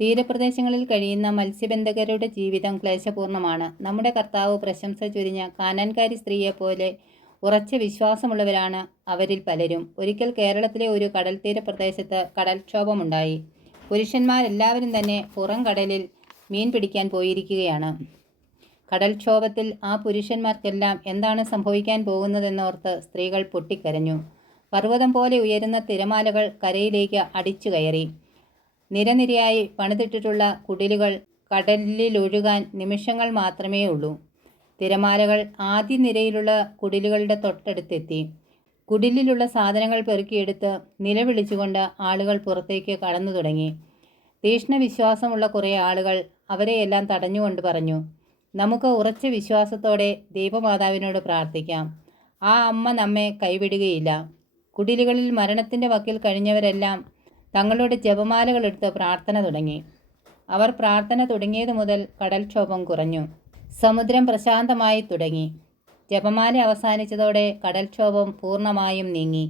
തീരപ്രദേശങ്ങളിൽ കഴിയുന്ന മത്സ്യബന്ധകരുടെ ജീവിതം ക്ലേശപൂർണമാണ്. നമ്മുടെ കർത്താവ് പ്രശംസ ചൊരിഞ്ഞ കാനാൻകാരി സ്ത്രീയെപ്പോലെ ഉറച്ച വിശ്വാസമുള്ളവരാണ് അവരിൽ പലരും. ഒരിക്കൽ കേരളത്തിലെ ഒരു കടൽ തീരപ്രദേശത്ത് കടൽക്ഷോഭമുണ്ടായി. പുരുഷന്മാരെല്ലാവരും തന്നെ പുറം കടലിൽ മീൻ പിടിക്കാൻ പോയിരിക്കുകയാണ്. കടൽക്ഷോഭത്തിൽ ആ പുരുഷന്മാർക്കെല്ലാം എന്താണ് സംഭവിക്കാൻ പോകുന്നതെന്നോർത്ത് സ്ത്രീകൾ പൊട്ടിക്കരഞ്ഞു. പർവതം പോലെ ഉയരുന്ന തിരമാലകൾ കരയിലേക്ക് അടിച്ചുകയറി. നിരനിരയായി പണിതിട്ടിട്ടുള്ള കുടിലുകൾ കടലിലൊഴുകാൻ നിമിഷങ്ങൾ മാത്രമേ ഉള്ളൂ തിരമാലകൾ ആദ്യ നിരയിലുള്ള കുടിലുകളുടെ തൊട്ടടുത്തെത്തി. കുടിലിലുള്ള സാധനങ്ങൾ പെറുക്കിയെടുത്ത് നിലവിളിച്ചുകൊണ്ട് ആളുകൾ പുറത്തേക്ക് കടന്നു കടന്നുതുടങ്ങി. തീക്ഷ്ണവിശ്വാസമുള്ള കുറേ ആളുകൾ അവരെയെല്ലാം തടഞ്ഞുകൊണ്ട് പറഞ്ഞു, "നമുക്ക് ഉറച്ച വിശ്വാസത്തോടെ ദൈവമാതാവിനോട് പ്രാർത്ഥിക്കാം. ആ അമ്മ നമ്മെ കൈവിടുകയില്ല. " കുടിലുകളിൽ മരണത്തിന്റെ വക്കിൽ കഴിഞ്ഞവരെല്ലാം തങ്ങളുടെ ജപമാലകളെടുത്ത് പ്രാർത്ഥന തുടങ്ങി. അവർ പ്രാർത്ഥന തുടങ്ങിയതു മുതൽ കടൽക്ഷോഭം കുറഞ്ഞു. സമുദ്രം പ്രശാന്തമായി തുടങ്ങി. ജപമാല അവസാനിച്ചതോടെ കടൽക്ഷോഭം പൂർണമായും നീങ്ങി.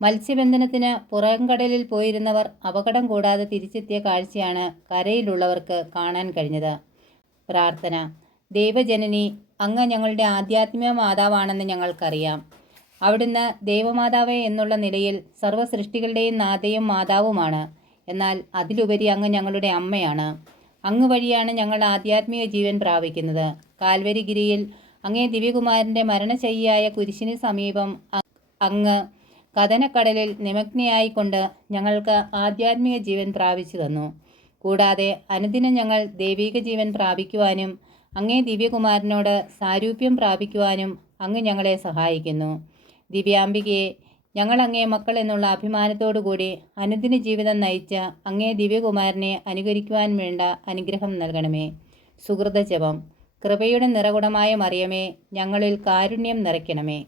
മത്സ്യബന്ധനത്തിന് പുറംകടലിൽ പോയിരുന്നവർ അപകടം കൂടാതെ തിരിച്ചെത്തിയ കാഴ്ചയാണ് കരയിലുള്ളവർക്ക് കാണാൻ കഴിഞ്ഞത്. പ്രാർത്ഥന ദൈവജനനി അങ്ങ് ഞങ്ങളുടെ ആധ്യാത്മിക മാതാവാണെന്ന് ഞങ്ങൾക്കറിയാം. അവിടുന്ന് ദേവമാതാവ് എന്നുള്ള നിലയിൽ സർവ സൃഷ്ടികളുടെയും നാഥയും മാതാവുമാണ്. എന്നാൽ അതിലുപരി അങ്ങ് ഞങ്ങളുടെ അമ്മയാണ്. അങ്ങ് വഴിയാണ് ഞങ്ങൾ ആധ്യാത്മിക ജീവൻ പ്രാപിക്കുന്നത്. കാൽവരിഗിരിയിൽ അങ്ങേ ദിവ്യകുമാരന്റെ മരണശയ്യായ കുരിശിന് സമീപം അങ്ങ് കഥനക്കടലിൽ നിമഗ്നയായിക്കൊണ്ട് ഞങ്ങൾക്ക് ആധ്യാത്മിക ജീവൻ പ്രാപിച്ചു തന്നു കൂടാതെ അനുദിനം ഞങ്ങൾ ദൈവിക ജീവൻ പ്രാപിക്കുവാനും അങ്ങേ ദിവ്യകുമാരനോട് സാരൂപ്യം പ്രാപിക്കുവാനും അങ്ങ് ഞങ്ങളെ സഹായിക്കുന്നു. ദിവ്യാംബികേ, ഞങ്ങൾ അങ്ങേ മക്കൾ എന്നുള്ള അഭിമാനത്തോടുകൂടി അനുദിന ജീവിതം നയിച്ച അങ്ങേ ദിവ്യകുമാരനെ അനുകരിക്കുവാൻ വേണ്ട അനുഗ്രഹം നൽകണമേ. സുകൃതജപം കൃപയുടെ നിറകുടമായ മറിയമേ, ഞങ്ങളിൽ കാരുണ്യം നിറയ്ക്കണമേ.